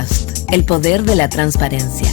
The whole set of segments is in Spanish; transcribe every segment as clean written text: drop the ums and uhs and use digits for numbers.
Podcast, el poder de la transparencia.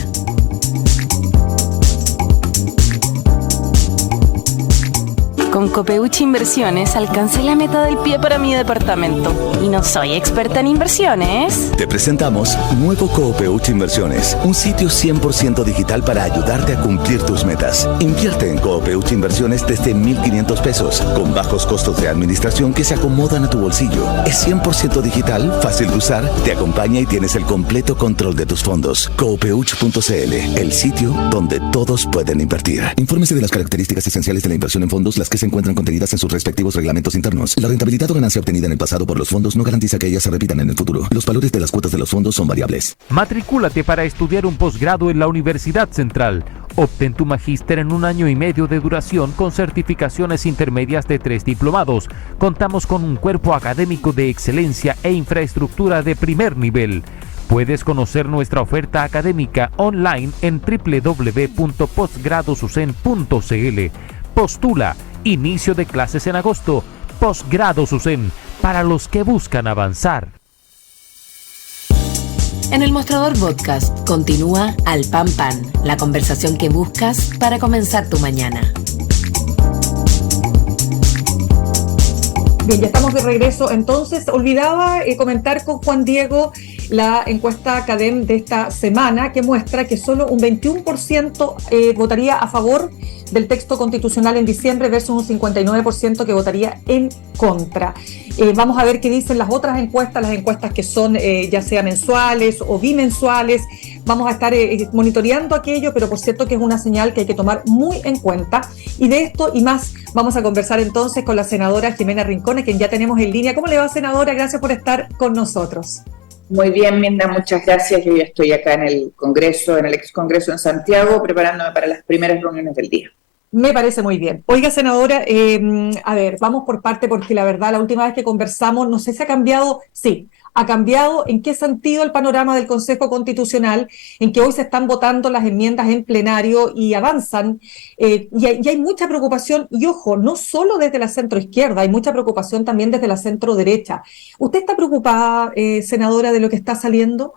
Con Copeuchi Inversiones alcancé la meta del pie para mi departamento. Y no soy experta en inversiones. Te presentamos Nuevo Copeuchi Inversiones, un sitio 100% digital para ayudarte a cumplir tus metas. Invierte en Copeuchi Inversiones desde 1,500 pesos, con bajos costos de administración que se acomodan a tu bolsillo. Es 100% digital, fácil de usar, te acompaña y tienes el completo control de tus fondos. Copeuchi.cl, el sitio donde todos pueden invertir. Infórmese de las características esenciales de la inversión en fondos, las que se encuentran contenidas en sus respectivos reglamentos internos. La rentabilidad o ganancia obtenida en el pasado por los fondos no garantiza que ellas se repitan en el futuro. Los valores de las cuotas de los fondos son variables. Matricúlate para estudiar un posgrado en la Universidad Central. Obtén tu magíster en 1 año y medio de duración con certificaciones intermedias de 3 diplomados. Contamos con un cuerpo académico de excelencia e infraestructura de primer nivel. Puedes conocer nuestra oferta académica online en www.postgradosusen.cl. Postula. Inicio de clases en agosto. Posgrado SUSEN, para los que buscan avanzar. En el Mostrador Podcast continúa Al Pan Pan, la conversación que buscas para comenzar tu mañana. Bien, ya estamos de regreso. Entonces, olvidaba comentar con Juan Diego la encuesta CADEM de esta semana, que muestra que solo un 21% votaría a favor del texto constitucional en diciembre versus un 59% que votaría en contra. Vamos a ver qué dicen las otras encuestas, las encuestas que son ya sea mensuales o bimensuales. Vamos a estar monitoreando aquello, pero por cierto que es una señal que hay que tomar muy en cuenta. Y de esto y más vamos a conversar entonces con la senadora Jimena Rincón, a quien ya tenemos en línea. ¿Cómo le va, senadora? Gracias por estar con nosotros. Muy bien, Mirna, muchas gracias. Yo ya estoy acá en el Congreso, en el ex Congreso en Santiago, preparándome para las primeras reuniones del día. Me parece muy bien. Oiga, senadora, a ver, vamos por parte, porque la verdad, la última vez que conversamos, no sé si ha cambiado, sí, ha cambiado en qué sentido el panorama del Consejo Constitucional, en que hoy se están votando las enmiendas en plenario y avanzan, y hay mucha preocupación, y ojo, no solo desde la centroizquierda, hay mucha preocupación también desde la centroderecha. ¿Usted está preocupada, senadora, de lo que está saliendo?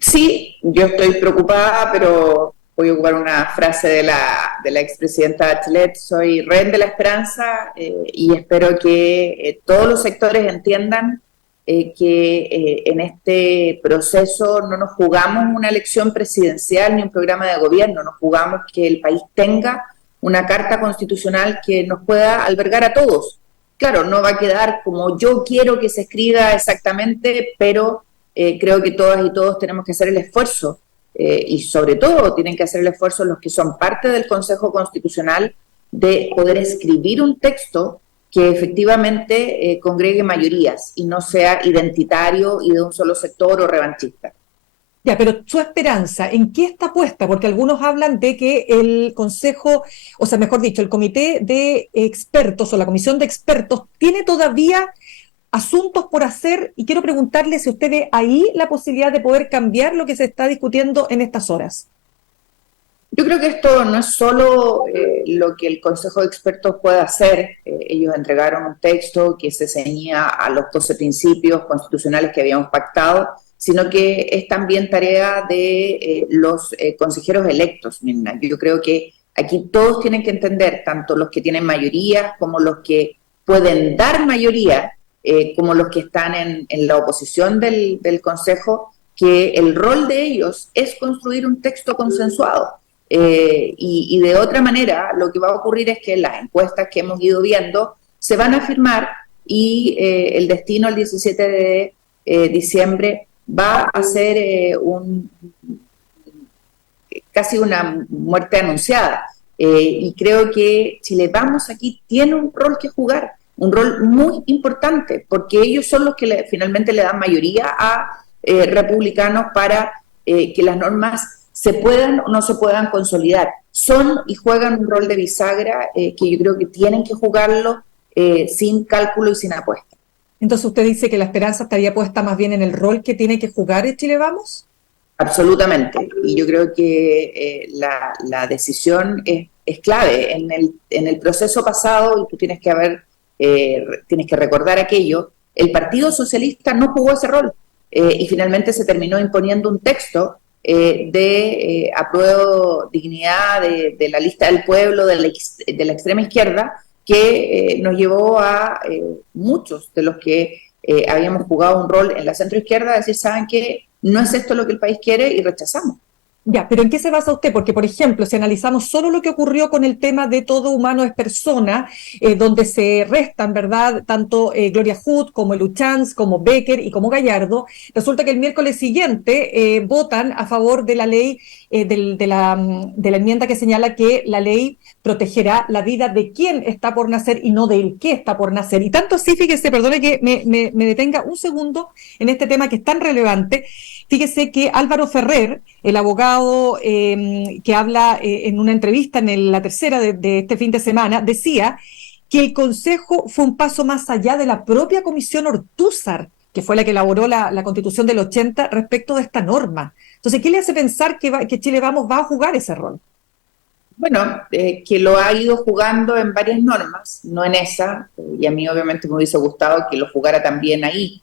Sí, yo estoy preocupada, pero voy a ocupar una frase de la expresidenta Bachelet: soy rehén de la esperanza, y espero que todos los sectores entiendan que en este proceso no nos jugamos una elección presidencial ni un programa de gobierno, nos jugamos que el país tenga una carta constitucional que nos pueda albergar a todos. Claro, no va a quedar como yo quiero que se escriba exactamente, pero creo que todas y todos tenemos que hacer el esfuerzo, y sobre todo tienen que hacer el esfuerzo los que son parte del Consejo Constitucional, de poder escribir un texto que efectivamente congregue mayorías y no sea identitario y de un solo sector o revanchista. Ya, pero su esperanza, ¿en qué está puesta? Porque algunos hablan de que el Consejo, o sea, mejor dicho, el Comité de Expertos o la Comisión de Expertos tiene todavía asuntos por hacer, y quiero preguntarle si usted ve ahí la posibilidad de poder cambiar lo que se está discutiendo en estas horas. Yo creo que esto no es solo lo que el Consejo de Expertos puede hacer. Ellos entregaron un texto que se ceñía a los 12 principios constitucionales que habíamos pactado, sino que es también tarea de los consejeros electos, Mirna. Yo creo que aquí todos tienen que entender, tanto los que tienen mayoría como los que pueden dar mayoría, como los que están en la oposición del Consejo, que el rol de ellos es construir un texto consensuado. Y de otra manera, lo que va a ocurrir es que las encuestas que hemos ido viendo se van a firmar y el destino el 17 de diciembre va a ser casi una muerte anunciada. Y creo que Chile Vamos aquí tiene un rol que jugar, un rol muy importante, porque ellos son los que finalmente le dan mayoría a republicanos para que las normas se puedan o no se puedan consolidar. Son y juegan un rol de bisagra que yo creo que tienen que jugarlo sin cálculo y sin apuesta. Entonces usted dice que la esperanza estaría puesta más bien en el rol que tiene que jugar el Chile Vamos. Absolutamente, y yo creo que la decisión es clave. En el proceso pasado, y tú tienes que recordar aquello, el Partido Socialista no jugó ese rol. y finalmente se terminó imponiendo un texto de apruebo dignidad de la lista del pueblo de la extrema izquierda, que nos llevó a muchos de los que habíamos jugado un rol en la centroizquierda a decir, ¿saben qué? No es esto lo que el país quiere y rechazamos. Ya, pero ¿en qué se basa usted? Porque, por ejemplo, si analizamos solo lo que ocurrió con el tema de todo humano es persona, donde se restan, ¿verdad?, tanto Gloria Hood como Luchans, como Becker y como Gallardo, resulta que el miércoles siguiente votan a favor de la ley, de la enmienda que señala que la ley protegerá la vida de quien está por nacer y no del que está por nacer. Y tanto así, fíjese, perdone que me detenga un segundo en este tema que es tan relevante. Fíjese que Álvaro Ferrer, el abogado que habla en una entrevista en la tercera de este fin de semana, decía que el Consejo fue un paso más allá de la propia Comisión Ortúzar, que fue la que elaboró la Constitución del 80 respecto de esta norma. Entonces, ¿qué le hace pensar que Chile Vamos va a jugar ese rol? Bueno, que lo ha ido jugando en varias normas, no en esa, y a mí obviamente me hubiese gustado que lo jugara también ahí.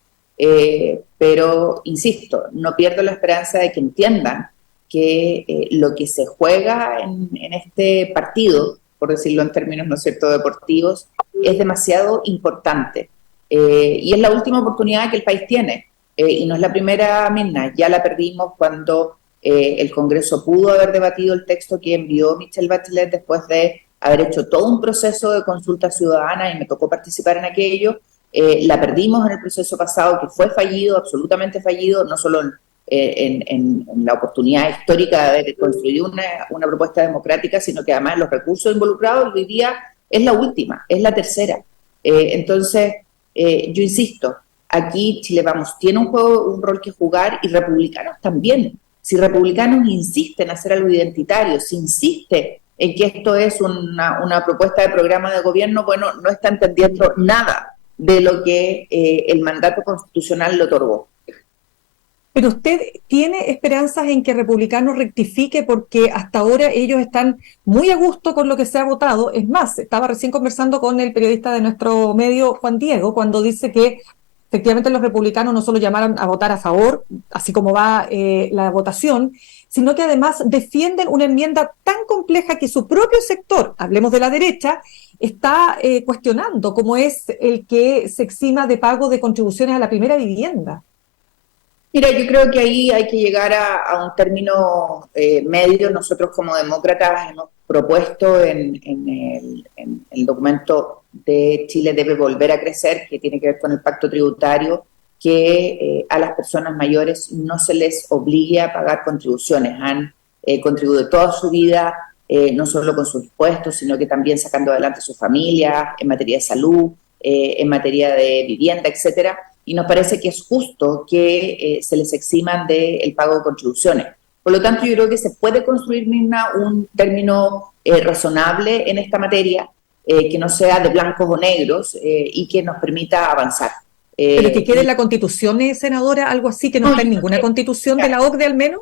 Pero, insisto, no pierdo la esperanza de que entiendan que lo que se juega en este partido, por decirlo en términos, ¿no es cierto?, deportivos, es demasiado importante. Y es la última oportunidad que el país tiene. Y no es la primera, Mirna, ya la perdimos cuando el Congreso pudo haber debatido el texto que envió Michelle Bachelet después de haber hecho todo un proceso de consulta ciudadana, y me tocó participar en aquello. La perdimos en el proceso pasado, que fue fallido, absolutamente fallido, no solo en la oportunidad histórica de construir una propuesta democrática, sino que además los recursos involucrados hoy día es la última, es la tercera. Entonces, yo insisto, aquí Chile Vamos tiene un rol que jugar, y republicanos también. Si republicanos insisten en hacer algo identitario, si insiste en que esto es una propuesta de programa de gobierno, bueno, no está entendiendo nada de lo que el mandato constitucional le otorgó. Pero usted tiene esperanzas en que Republicanos rectifique, porque hasta ahora ellos están muy a gusto con lo que se ha votado. Es más, estaba recién conversando con el periodista de nuestro medio, Juan Diego, cuando dice que efectivamente los republicanos no solo llamaron a votar a favor, así como va la votación, sino que además defienden una enmienda tan compleja que su propio sector, hablemos de la derecha, está cuestionando, como es el que se exima de pago de contribuciones a la primera vivienda. Mira, yo creo que ahí hay que llegar a un término medio. Nosotros como demócratas hemos propuesto en el documento de Chile debe volver a crecer, que tiene que ver con el pacto tributario, que a las personas mayores no se les obligue a pagar contribuciones. Han contribuido toda su vida, no solo con sus impuestos, sino que también sacando adelante sus familias, en materia de salud, en materia de vivienda, etcétera. Y nos parece que es justo que se les eximan del pago de contribuciones. Por lo tanto, yo creo que se puede construir, Mirna, un término razonable en esta materia, que no sea de blancos o negros, y que nos permita avanzar. Pero que quede en la Constitución, senadora, algo así, que no está en ninguna Constitución de la OCDE al menos.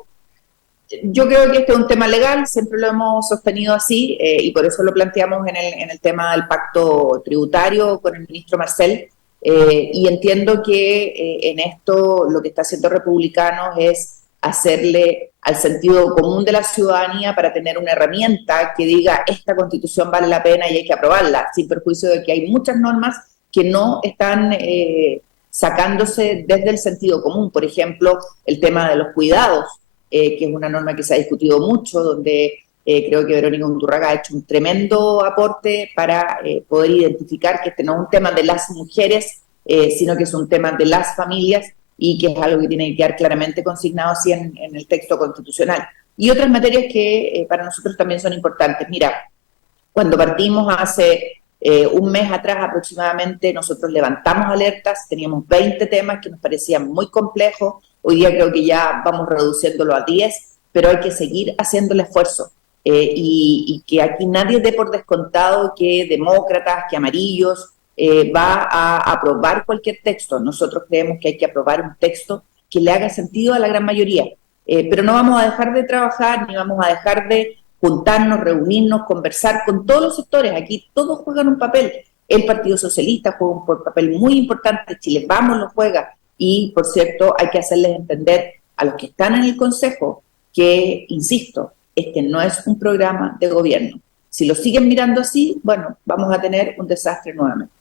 Yo creo que este es un tema legal, siempre lo hemos sostenido así, y por eso lo planteamos en el tema del pacto tributario con el ministro Marcel. Y entiendo que en esto lo que está haciendo Republicanos es hacerle al sentido común de la ciudadanía para tener una herramienta que diga esta Constitución vale la pena y hay que aprobarla, sin perjuicio de que hay muchas normas que no están sacándose desde el sentido común. Por ejemplo, el tema de los cuidados, que es una norma que se ha discutido mucho, donde creo que Verónica Undurraga ha hecho un tremendo aporte para poder identificar que este no es un tema de las mujeres, sino que es un tema de las familias, y que es algo que tiene que quedar claramente consignado así en el texto constitucional. Y otras materias que para nosotros también son importantes. Mira, cuando partimos hace un mes atrás aproximadamente, nosotros levantamos alertas, teníamos 20 temas que nos parecían muy complejos. Hoy día creo que ya vamos reduciéndolo a 10, pero hay que seguir haciendo el esfuerzo. Y que aquí nadie dé por descontado que demócratas, que amarillos, va a aprobar cualquier texto. Nosotros creemos que hay que aprobar un texto que le haga sentido a la gran mayoría. Pero no vamos a dejar de trabajar, ni vamos a dejar de juntarnos, reunirnos, conversar con todos los sectores. Aquí todos juegan un papel. El Partido Socialista juega un papel muy importante, Chile Vamos lo juega, Y, por cierto, hay que hacerles entender a los que están en el Consejo que, insisto, este no es un programa de gobierno. Si lo siguen mirando así, bueno, vamos a tener un desastre nuevamente.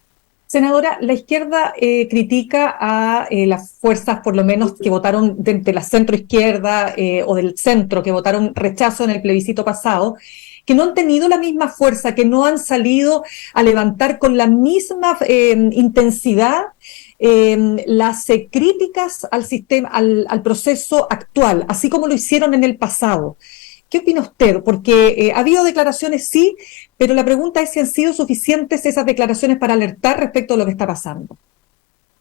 Senadora, la izquierda critica a las fuerzas, por lo menos, que votaron de la centroizquierda o del centro, que votaron rechazo en el plebiscito pasado, que no han tenido la misma fuerza, que no han salido a levantar con la misma intensidad las críticas al sistema, al proceso actual, así como lo hicieron en el pasado. ¿Qué opina usted? Porque ha habido declaraciones, sí, pero la pregunta es si han sido suficientes esas declaraciones para alertar respecto a lo que está pasando.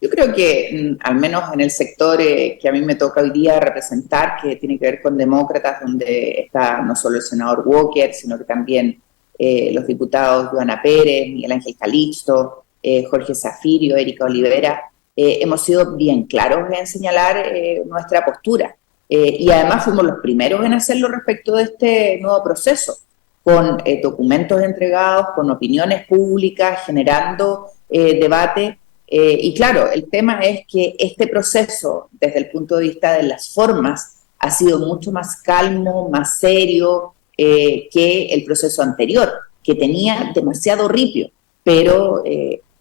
Yo creo que, al menos en el sector que a mí me toca hoy día representar, que tiene que ver con demócratas, donde está no solo el senador Walker, sino que también los diputados Joana Pérez, Miguel Ángel Calixto, Jorge Zafirio, Erika Olivera, hemos sido bien claros en señalar nuestra postura. Y además fuimos los primeros en hacerlo respecto de este nuevo proceso, con documentos entregados, con opiniones públicas, generando debate. Y claro, el tema es que este proceso, desde el punto de vista de las formas, ha sido mucho más calmo, más serio que el proceso anterior, que tenía demasiado ripio, pero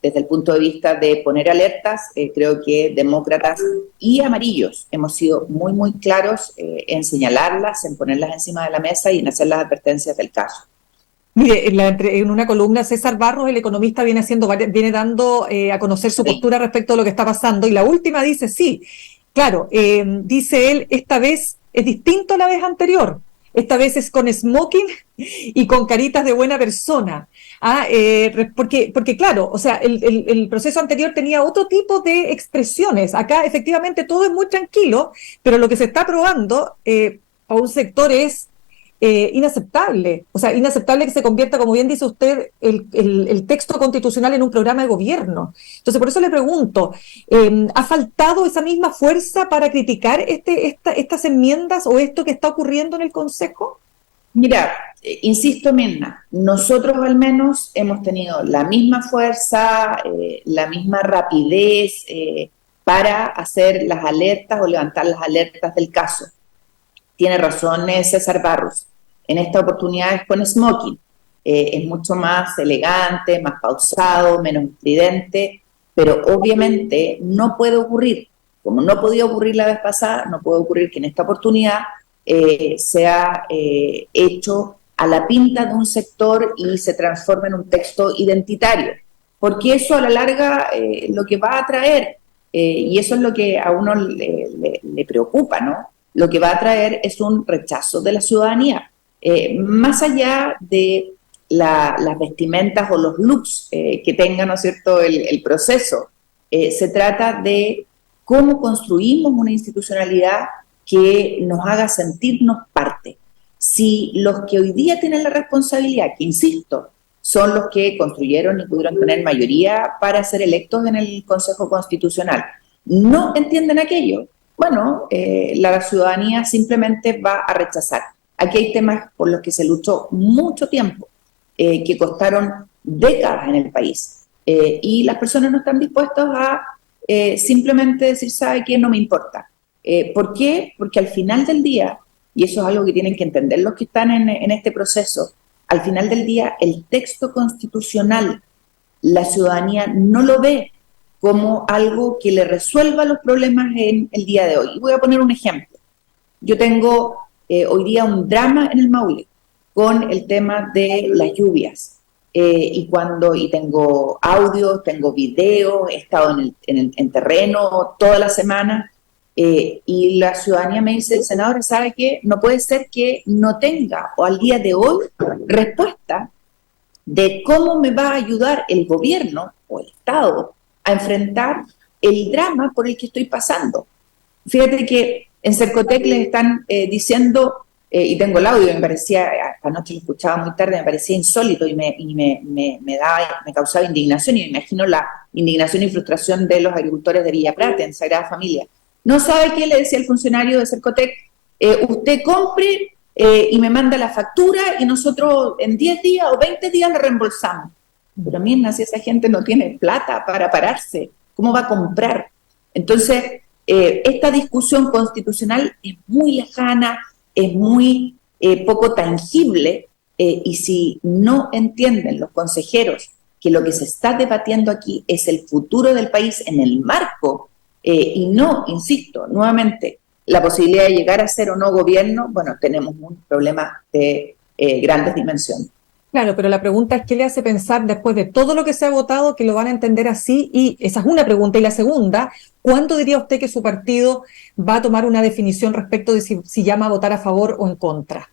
desde el punto de vista de poner alertas, creo que demócratas y amarillos hemos sido muy, muy claros en señalarlas, en ponerlas encima de la mesa y en hacer las advertencias del caso. Mire, en una columna, César Barros, el economista, viene dando a conocer su postura respecto a lo que está pasando, y la última dice, sí, claro, dice él, esta vez es distinto a la vez anterior. Esta vez es con smoking y con caritas de buena persona. Porque claro, o sea, el proceso anterior tenía otro tipo de expresiones. Acá efectivamente todo es muy tranquilo, pero lo que se está aprobando a un sector es inaceptable. O sea, inaceptable que se convierta, como bien dice usted, el texto constitucional en un programa de gobierno. Entonces, por eso le pregunto, ¿ha faltado esa misma fuerza para criticar estas enmiendas o esto que está ocurriendo en el Consejo? Mira, insisto, Mirna, nosotros al menos hemos tenido la misma fuerza, la misma rapidez para hacer las alertas o levantar las alertas del caso. Tiene razón César Barros, en esta oportunidad es con smoking, es mucho más elegante, más pausado, menos estridente, pero obviamente no puede ocurrir, como no podía ocurrir la vez pasada, no puede ocurrir que en esta oportunidad sea hecho a la pinta de un sector y se transforme en un texto identitario, porque eso a la larga lo que va a traer, y eso es lo que a uno le preocupa, ¿no? Lo que va a traer es un rechazo de la ciudadanía, más allá de las vestimentas o los looks que tenga, ¿no es cierto?, el proceso. Se trata de cómo construimos una institucionalidad que nos haga sentirnos parte. Si los que hoy día tienen la responsabilidad, que insisto, son los que construyeron y pudieron tener mayoría para ser electos en el Consejo Constitucional, no entienden aquello, bueno, la ciudadanía simplemente va a rechazar. Aquí hay temas por los que se luchó mucho tiempo, que costaron décadas en el país, y las personas no están dispuestas a simplemente decir, ¿sabe qué? No me importa. ¿Por qué? Porque al final del día, y eso es algo que tienen que entender los que están en este proceso, al final del día el texto constitucional, la ciudadanía no lo ve como algo que le resuelva los problemas en el día de hoy. Y voy a poner un ejemplo. Yo tengo hoy día un drama en el Maule con el tema de las lluvias. Y tengo audios, tengo videos, he estado en terreno toda la semana, y la ciudadanía me dice, senadora, ¿sabe qué? No puede ser que no tenga, o al día de hoy, respuesta de cómo me va a ayudar el gobierno o el Estado a enfrentar el drama por el que estoy pasando. Fíjate que en Cercotec les están diciendo, y tengo el audio, me parecía, anoche lo escuchaba muy tarde, me parecía insólito y me causaba indignación, y me imagino la indignación y frustración de los agricultores de Villa Prate, en Sagrada Familia. ¿No sabe qué? Le decía el funcionario de Cercotec, usted compre y me manda la factura y nosotros en 10 días o 20 días le reembolsamos. Pero miren, si esa gente no tiene plata para pararse, ¿cómo va a comprar? Entonces, esta discusión constitucional es muy lejana, es muy poco tangible, y si no entienden los consejeros que lo que se está debatiendo aquí es el futuro del país en el marco, y no, insisto, nuevamente, la posibilidad de llegar a ser o no gobierno, bueno, tenemos un problema de grandes dimensiones. Claro, pero la pregunta es, ¿qué le hace pensar después de todo lo que se ha votado que lo van a entender así? Y esa es una pregunta. Y la segunda, ¿cuándo diría usted que su partido va a tomar una definición respecto de si llama a votar a favor o en contra?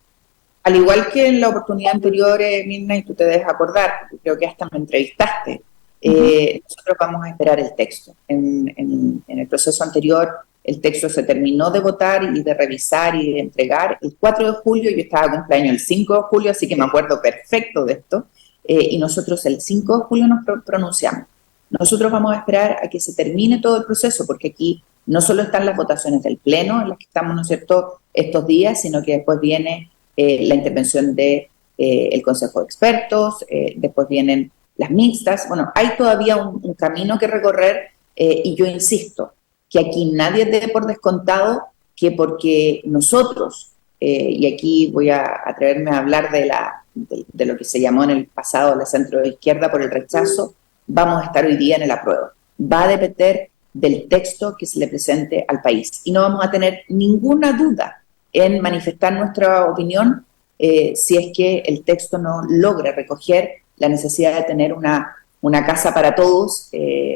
Al igual que en la oportunidad anterior, Mirna, y tú te debes acordar, porque creo que hasta me entrevistaste, nosotros vamos a esperar el texto. En el proceso anterior, el texto se terminó de votar y de revisar y de entregar el 4 de julio, yo estaba de cumpleaños el 5 de julio, así que me acuerdo perfecto de esto, y nosotros el 5 de julio nos pronunciamos. Nosotros vamos a esperar a que se termine todo el proceso, porque aquí no solo están las votaciones del Pleno, en las que estamos, ¿no es cierto?, estos días, sino que después viene la intervención de el Consejo de Expertos, después vienen las mixtas. Bueno, hay todavía un camino que recorrer, y yo insisto que aquí nadie dé por descontado que porque nosotros, y aquí voy a atreverme a hablar de lo que se llamó en el pasado la centro izquierda por el rechazo, vamos a estar hoy día en el apruebo. Va a depender del texto que se le presente al país, y no vamos a tener ninguna duda en manifestar nuestra opinión si es que el texto no logra recoger la necesidad de tener una casa para todos,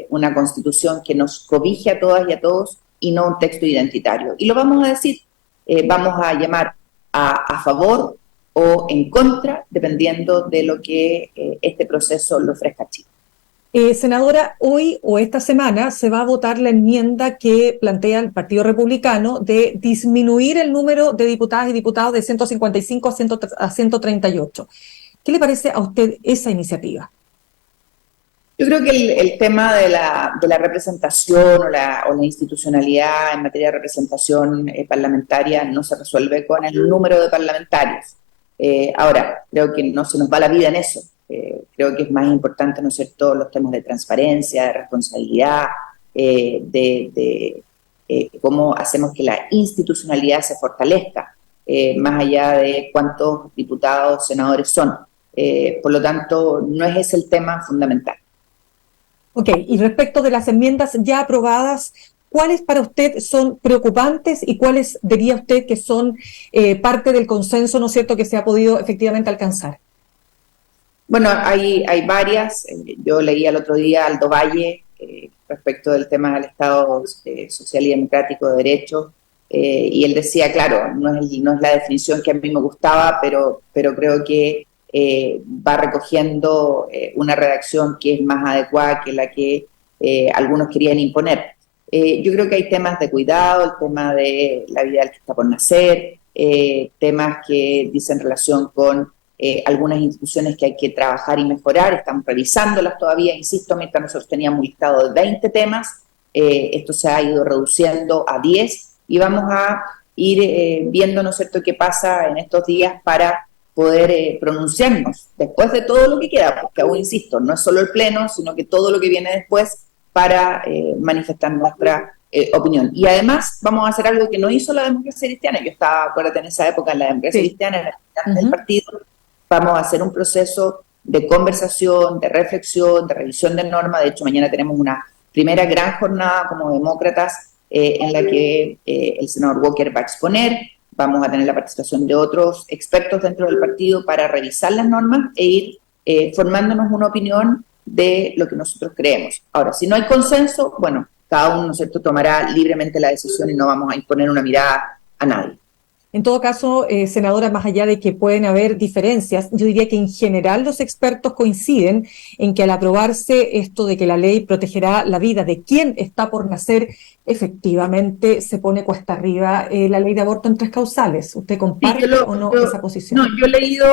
una constitución que nos cobije a todas y a todos, y no un texto identitario. Y lo vamos a decir, vamos a llamar a favor o en contra, dependiendo de lo que este proceso le ofrezca a Chile. Senadora, hoy o esta semana se va a votar la enmienda que plantea el Partido Republicano de disminuir el número de diputadas y diputados de 155 a 138. ¿Qué le parece a usted esa iniciativa? Yo creo que el tema de la representación o la institucionalidad en materia de representación parlamentaria no se resuelve con el número de parlamentarios. Ahora, creo que no se nos va la vida en eso. Creo que es más importante, ¿no es cierto?, los temas de transparencia, de responsabilidad, de cómo hacemos que la institucionalidad se fortalezca, más allá de cuántos diputados, senadores son. Por lo tanto, no es ese el tema fundamental. Ok, y respecto de las enmiendas ya aprobadas, ¿cuáles para usted son preocupantes y cuáles diría usted que son parte del consenso, ¿no es cierto?, que se ha podido efectivamente alcanzar? Bueno, hay varias. Yo leí el otro día a Aldo Valle respecto del tema del Estado social y democrático de derecho, y él decía, claro, no es la definición que a mí me gustaba, pero creo que va recogiendo una redacción que es más adecuada que la que algunos querían imponer. Yo creo que hay temas de cuidado, el tema de la vida del que está por nacer, temas que dicen relación con algunas instituciones que hay que trabajar y mejorar, estamos revisándolas todavía, insisto, mientras nosotros teníamos un listado de 20 temas, esto se ha ido reduciendo a 10, y vamos a ir viendo, ¿no es cierto?, qué pasa en estos días para poder pronunciarnos después de todo lo que queda, porque aún insisto, no es solo el Pleno, sino que todo lo que viene después para manifestar nuestra opinión. Y además vamos a hacer algo que no hizo la democracia cristiana. Yo estaba, acuérdate, en esa época en la democracia cristiana, en la del partido. Vamos a hacer un proceso de conversación, de reflexión, de revisión de normas. De hecho, mañana tenemos una primera gran jornada como demócratas en la que el senador Walker va a exponer. Vamos a tener la participación de otros expertos dentro del partido para revisar las normas e ir formándonos una opinión de lo que nosotros creemos. Ahora, si no hay consenso, bueno, cada uno, ¿no es cierto?, tomará libremente la decisión y no vamos a imponer una mirada a nadie. En todo caso, senadora, más allá de que pueden haber diferencias, yo diría que en general los expertos coinciden en que al aprobarse esto de que la ley protegerá la vida de quien está por nacer, efectivamente se pone cuesta arriba la ley de aborto en 3 causales. ¿Usted comparte o no esa posición? No, yo he leído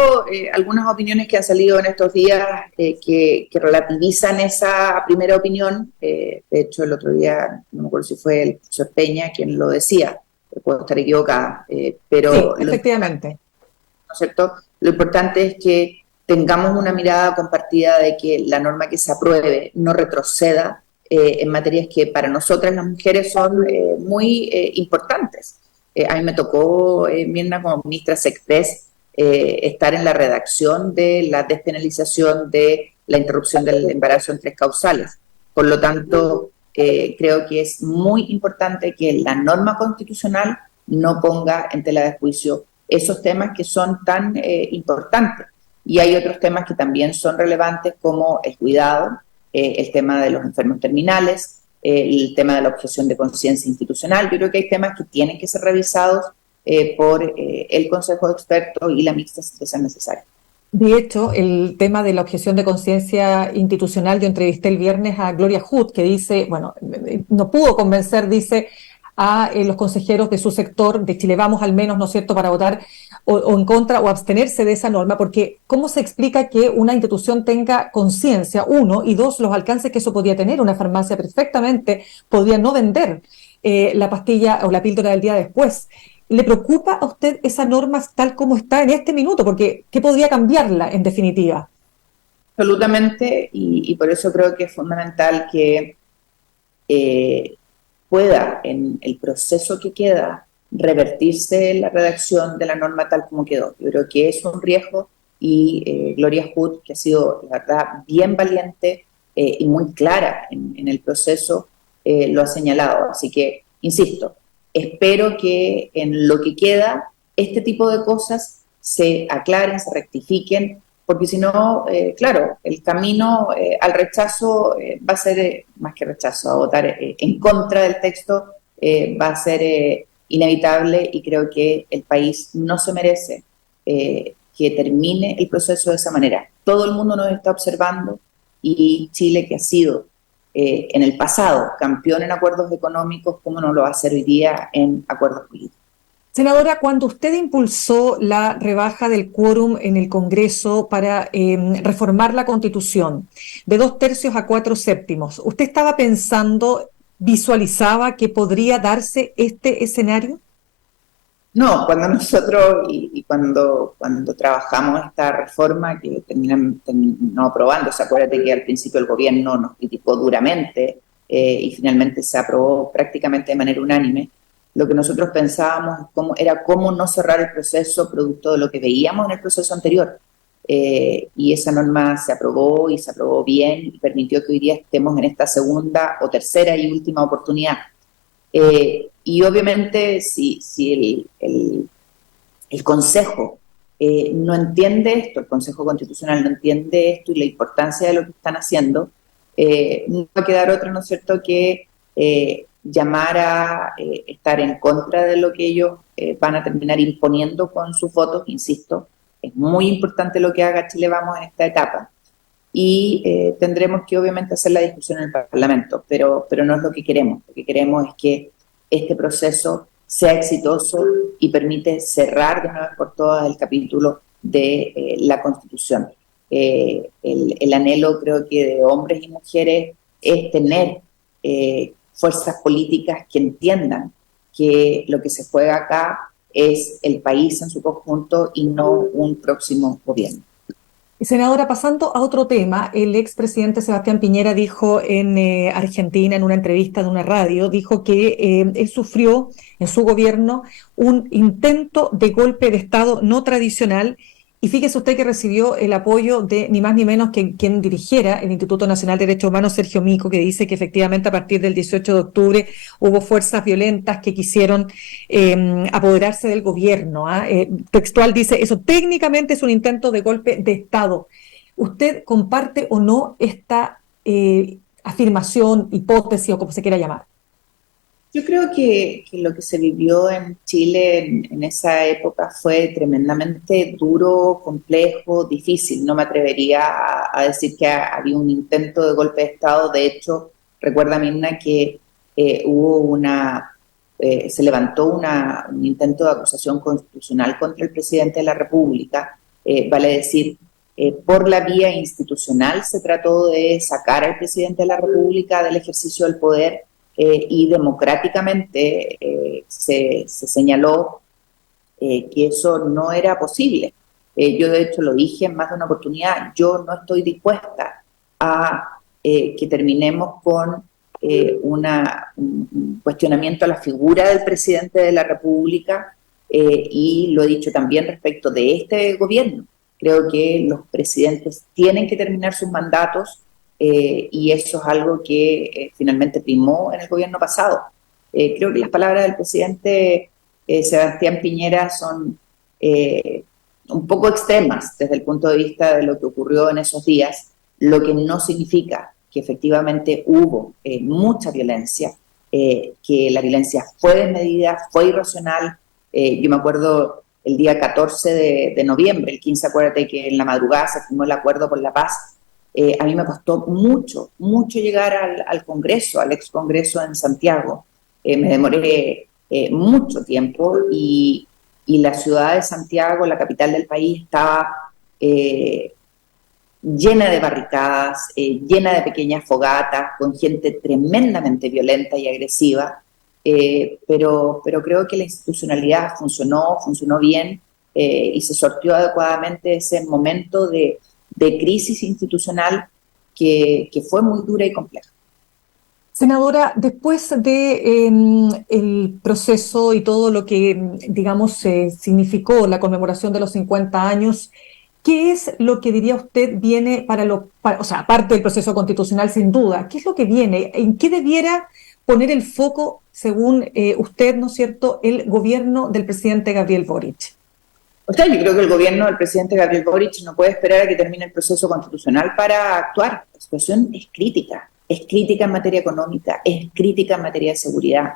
algunas opiniones que han salido en estos días que relativizan esa primera opinión. De hecho, el otro día, no me acuerdo si fue el profesor Peña quien lo decía, puedo estar equivocada, pero sí, efectivamente. ¿No es cierto? Lo importante es que tengamos una mirada compartida de que la norma que se apruebe no retroceda en materias que para nosotras las mujeres son muy importantes. A mí me tocó, Mirna, como ministra SECTES, estar en la redacción de la despenalización de la interrupción del embarazo en 3 causales. Por lo tanto, creo que es muy importante que la norma constitucional no ponga en tela de juicio esos temas que son tan importantes. Y hay otros temas que también son relevantes, como el cuidado, el tema de los enfermos terminales, el tema de la objeción de conciencia institucional. Yo creo que hay temas que tienen que ser revisados por el Consejo de Expertos y la mixta si es necesario. De hecho, el tema de la objeción de conciencia institucional, yo entrevisté el viernes a Gloria Hood, que dice, bueno, no pudo convencer, dice, a los consejeros de su sector, de Chile Vamos al menos, ¿no es cierto?, para votar o en contra o abstenerse de esa norma, porque ¿cómo se explica que una institución tenga conciencia, uno, y dos, los alcances que eso podía tener? Una farmacia perfectamente podría no vender la pastilla o la píldora del día después. ¿Le preocupa a usted esa norma tal como está en este minuto? Porque ¿qué podría cambiarla en definitiva? Absolutamente, y por eso creo que es fundamental que pueda, en el proceso que queda, revertirse la redacción de la norma tal como quedó. Yo creo que es un riesgo y Gloria Hood, que ha sido, la verdad, bien valiente y muy clara en el proceso, lo ha señalado. Así que, insisto, espero que en lo que queda este tipo de cosas se aclaren, se rectifiquen, porque si no, claro, el camino al rechazo va a ser, más que rechazo, a votar en contra del texto, va a ser inevitable, y creo que el país no se merece que termine el proceso de esa manera. Todo el mundo nos está observando, y Chile, que ha sido en el pasado campeón en acuerdos económicos, ¿cómo no lo va a hacer hoy día en acuerdos políticos? Senadora, cuando usted impulsó la rebaja del quórum en el Congreso para reformar la Constitución de 2/3 a 4/7, ¿usted estaba pensando, visualizaba que podría darse este escenario? No, cuando nosotros y cuando trabajamos esta reforma que terminó aprobándose, acuérdate que al principio el gobierno nos criticó duramente y finalmente se aprobó prácticamente de manera unánime. Lo que nosotros pensábamos era cómo no cerrar el proceso producto de lo que veíamos en el proceso anterior. Y esa norma se aprobó, y se aprobó bien, y permitió que hoy día estemos en esta segunda o tercera y última oportunidad. Y obviamente si el Consejo no entiende esto, el Consejo Constitucional no entiende esto y la importancia de lo que están haciendo, no va a quedar otra, ¿no es cierto?, que llamar a estar en contra de lo que ellos van a terminar imponiendo con sus votos. Insisto, es muy importante lo que haga Chile Vamos en esta etapa, y tendremos que obviamente hacer la discusión en el Parlamento, pero no es lo que queremos. Lo que queremos es que este proceso sea exitoso y permite cerrar de una vez por todas el capítulo de la Constitución. El anhelo, creo que de hombres y mujeres, es tener fuerzas políticas que entiendan que lo que se juega acá es el país en su conjunto y no un próximo gobierno. Senadora, pasando a otro tema, el expresidente Sebastián Piñera dijo en Argentina, en una entrevista de una radio, dijo que él sufrió en su gobierno un intento de golpe de Estado no tradicional, y fíjese usted que recibió el apoyo de ni más ni menos que quien dirigiera el Instituto Nacional de Derechos Humanos, Sergio Mico, que dice que efectivamente a partir del 18 de octubre hubo fuerzas violentas que quisieron apoderarse del gobierno. Textual dice, eso técnicamente es un intento de golpe de Estado. ¿Usted comparte o no esta afirmación, hipótesis o como se quiera llamar? Yo creo que lo que se vivió en Chile en esa época fue tremendamente duro, complejo, difícil. No me atrevería a decir que había un intento de golpe de Estado. De hecho, recuerda, Mirna, que se levantó un intento de acusación constitucional contra el presidente de la República. Vale decir, por la vía institucional se trató de sacar al presidente de la República del ejercicio del poder, y democráticamente se señaló que eso no era posible. Yo de hecho lo dije en más de una oportunidad, yo no estoy dispuesta a que terminemos con un cuestionamiento a la figura del presidente de la República, y lo he dicho también respecto de este gobierno. Creo que los presidentes tienen que terminar sus mandatos, y eso es algo que finalmente primó en el gobierno pasado. Creo que las palabras del presidente Sebastián Piñera son un poco extremas desde el punto de vista de lo que ocurrió en esos días, lo que no significa que efectivamente hubo mucha violencia, que la violencia fue desmedida, fue irracional. Yo me acuerdo el día 14 de noviembre, el 15, acuérdate que en la madrugada se firmó el acuerdo por la paz. A mí me costó mucho llegar al Congreso, al ex Congreso en Santiago. Me demoré mucho tiempo, y la ciudad de Santiago, la capital del país, estaba llena de barricadas, llena de pequeñas fogatas, con gente tremendamente violenta y agresiva, pero creo que la institucionalidad funcionó bien, y se sortió adecuadamente ese momento de crisis institucional que fue muy dura y compleja. Senadora, después de el proceso y todo lo que, digamos, significó la conmemoración de los 50 años, ¿qué es lo que diría usted viene o sea, aparte del proceso constitucional sin duda, qué es lo que viene? ¿En qué debiera poner el foco, según usted, ¿no es cierto?, el gobierno del presidente Gabriel Boric? O sea, yo creo que el gobierno del presidente Gabriel Boric no puede esperar a que termine el proceso constitucional para actuar. La situación es crítica en materia económica, es crítica en materia de seguridad,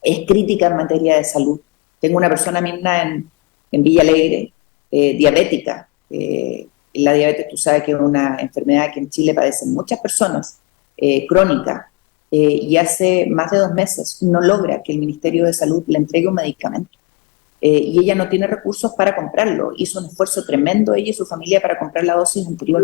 es crítica en materia de salud. Tengo una persona misma en Villa Alegre, diabética. La diabetes, tú sabes que es una enfermedad que en Chile padecen muchas personas, crónica, y hace más de 2 meses no logra que el Ministerio de Salud le entregue un medicamento. Y ella no tiene recursos para comprarlo. Hizo un esfuerzo tremendo ella y su familia para comprar la dosis anterior.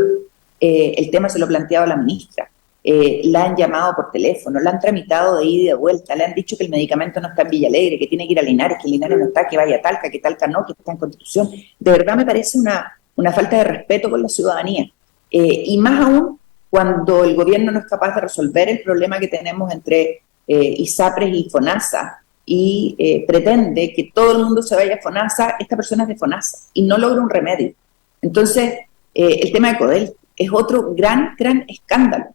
El tema se lo planteaba la ministra. La han llamado por teléfono, la han tramitado de ida y de vuelta, le han dicho que el medicamento no está en Villa Alegre, que tiene que ir a Linares, que Linares no está, que vaya a Talca, que Talca no, que está en Constitución. De verdad me parece una falta de respeto por la ciudadanía. Y más aún cuando el gobierno no es capaz de resolver el problema que tenemos entre ISAPRES y FONASA, y pretende que todo el mundo se vaya a FONASA. Esta persona es de FONASA y no logra un remedio. Entonces, el tema de Codelco es otro gran escándalo,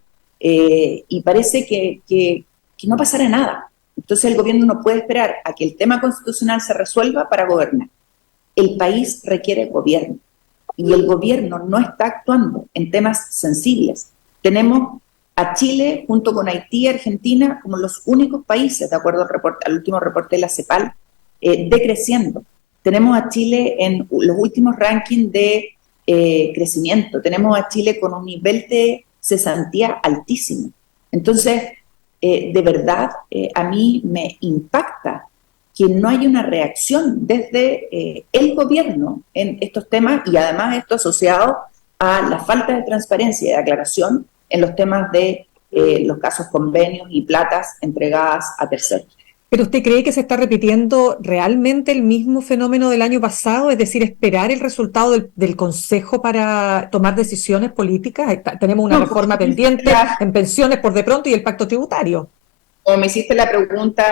y parece que no pasará nada. Entonces el gobierno no puede esperar a que el tema constitucional se resuelva para gobernar. El país requiere gobierno, y el gobierno no está actuando en temas sensibles. Tenemos a Chile junto con Haití y Argentina como los únicos países, de acuerdo al último reporte de la CEPAL, decreciendo. Tenemos a Chile en los últimos rankings de crecimiento. Tenemos a Chile con un nivel de cesantía altísimo. Entonces, de verdad, a mí me impacta que no hay una reacción desde el gobierno en estos temas, y además esto asociado a la falta de transparencia y de aclaración en los temas de los casos convenios y platas entregadas a terceros. ¿Pero usted cree que se está repitiendo realmente el mismo fenómeno del año pasado? Es decir, esperar el resultado del Consejo para tomar decisiones políticas. Tenemos una reforma pendiente en pensiones por de pronto y el pacto tributario. Como me hiciste la pregunta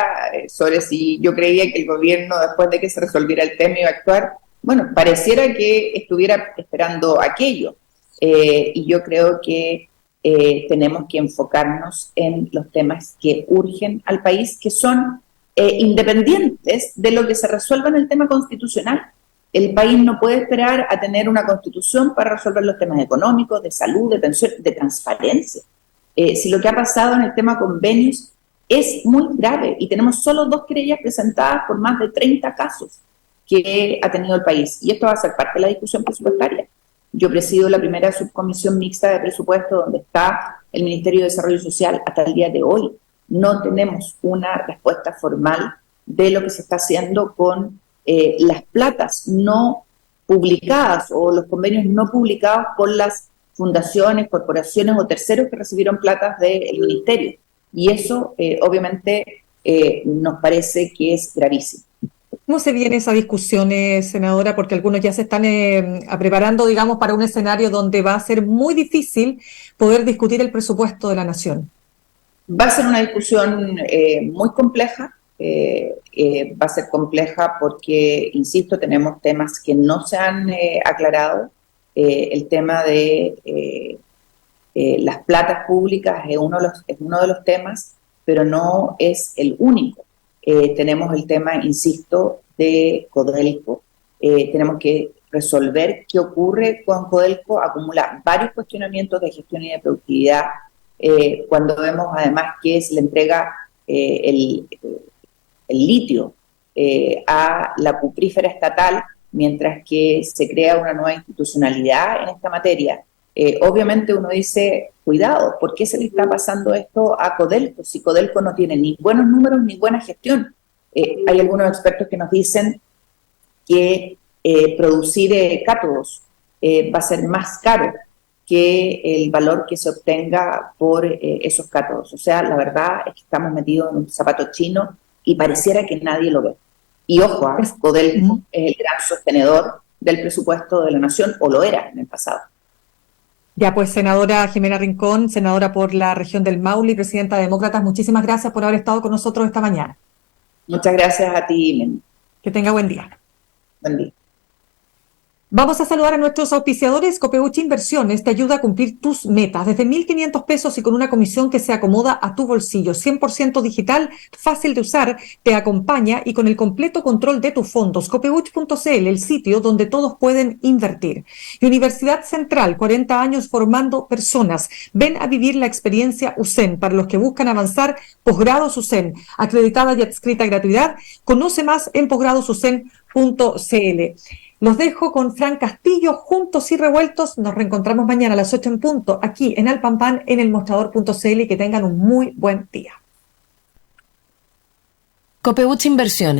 sobre si yo creía que el gobierno, después de que se resolviera el tema, iba a actuar, bueno, pareciera que estuviera esperando aquello. Y yo creo que tenemos que enfocarnos en los temas que urgen al país, que son independientes de lo que se resuelva en el tema constitucional. El país no puede esperar a tener una constitución para resolver los temas económicos, de salud, de pensión, de transparencia. Si lo que ha pasado en el tema convenios es muy grave, y tenemos solo 2 querellas presentadas por más de 30 casos que ha tenido el país, y esto va a ser parte de la discusión presupuestaria. Yo presido la primera subcomisión mixta de presupuesto, donde está el Ministerio de Desarrollo Social. Hasta el día de hoy no tenemos una respuesta formal de lo que se está haciendo con las platas no publicadas o los convenios no publicados por las fundaciones, corporaciones o terceros que recibieron platas del Ministerio. Y eso, obviamente, nos parece que es gravísimo. ¿Cómo se viene esa discusión, senadora? Porque algunos ya se están preparando, digamos, para un escenario donde va a ser muy difícil poder discutir el presupuesto de la nación. Va a ser una discusión muy compleja. Va a ser compleja porque, insisto, tenemos temas que no se han aclarado. El tema de las platas públicas es uno de los temas, pero no es el único. Tenemos el tema, insisto, de Codelco. Tenemos que resolver qué ocurre con Codelco. Acumula varios cuestionamientos de gestión y de productividad. Cuando vemos además que se le entrega el litio a la cuprífera estatal, mientras que se crea una nueva institucionalidad en esta materia. Obviamente uno dice, cuidado, ¿por qué se le está pasando esto a Codelco? Si Codelco no tiene ni buenos números ni buena gestión. Hay algunos expertos que nos dicen que producir cátodos va a ser más caro que el valor que se obtenga por esos cátodos. O sea, la verdad es que estamos metidos en un zapato chino y pareciera que nadie lo ve. Y ojo, Codelco es el gran sostenedor del presupuesto de la nación, o lo era en el pasado. Ya, pues, senadora Jimena Rincón, senadora por la región del Maule y presidenta de Demócratas, muchísimas gracias por haber estado con nosotros esta mañana. Muchas gracias a ti, Meni. Que tenga buen día. Buen día. Vamos a saludar a nuestros auspiciadores. Copeuchi Inversiones te ayuda a cumplir tus metas desde 1.500 pesos y con una comisión que se acomoda a tu bolsillo. 100% digital, fácil de usar, te acompaña y con el completo control de tus fondos. Copeuchi.cl, el sitio donde todos pueden invertir. Y Universidad Central, 40 años formando personas. Ven a vivir la experiencia USEN para los que buscan avanzar. Posgrados USEN, acreditada y adscrita a gratuidad. Conoce más en posgradosusen.cl. Los dejo con Fran Castillo, juntos y revueltos. Nos reencontramos mañana a las 8 en punto, aquí en Alpampan, en elmostrador.cl, y que tengan un muy buen día. Copeuchi Inversiones.